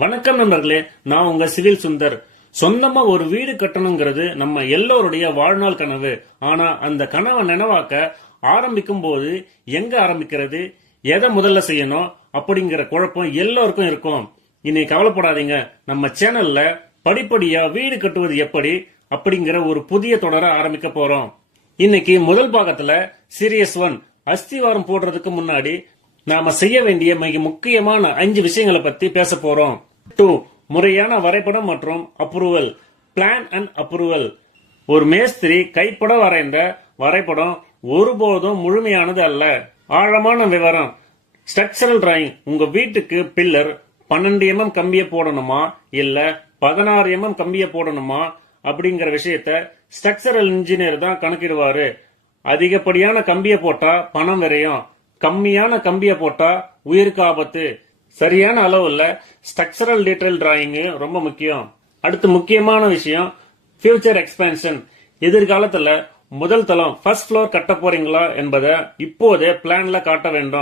வணக்கம் நண்பர்களே, நான் உங்க சிவில் சுந்தர். சொந்தமா ஒரு வீடு கட்டணுங்கிறது நம்ம எல்லோருடைய வாழ்நாள் கனவு. ஆனா அந்த கனவை நினைவாக்க ஆரம்பிக்கும் போது எங்க ஆரம்பிக்கிறது, எதை முதல்ல செய்யணும் அப்படிங்கிற குழப்பம் எல்லோருக்கும் இருக்கும். இன்னைக்கு கவலைப்படாதீங்க, நம்ம சேனல்ல படிப்படியா வீடு கட்டுவது எப்படி அப்படிங்கிற ஒரு புதிய தொடரை ஆரம்பிக்க போறோம். இன்னைக்கு முதல் பாகத்துல சீரியஸ் 1 அஸ்திவாரம் போடுறதுக்கு முன்னாடி நாம செய்ய வேண்டிய மிக முக்கியமான 5 விஷயங்களை பத்தி பேச போறோம். 2 முறையான வரைபடம் மற்றும் அப்ரூவல், பிளான் அண்ட் அப்ரூவல். ஒரு மேஸ்திரி கைப்பட வரைந்த வரைபடம் ஒருபோதும் முழுமையானது அல்ல. ஆழமான விவரம், ஸ்ட்ரக்சரல் டிராயிங். உங்க வீட்டுக்கு பில்லர் 12 mm கம்பிய போடணுமா இல்ல 16 mm கம்பிய போடணுமா அப்படிங்கிற விஷயத்த ஸ்ட்ரக்சரல் இன்ஜினியர் தான் கணக்கிடுவாரு. அதிகப்படியான கம்பிய போட்டா பணம் விரையும், கம்மியான கம்பிய போட்டா உயிருக்கு ஆபத்து. சரியான அளவுல ஸ்ட்ரக்சரல் டீடைல் டிராயிங் ரொம்ப முக்கியம். அடுத்து முக்கியமான விஷயம், ஃபியூச்சர் எக்ஸ்பேன்ஷன். எதிர்காலத்துல முதல் தளம் ஃபர்ஸ்ட் ஃப்ளோர் கட்ட போறீங்களா என்பதை இப்போதே பிளான்ல காட்ட வேண்டும்.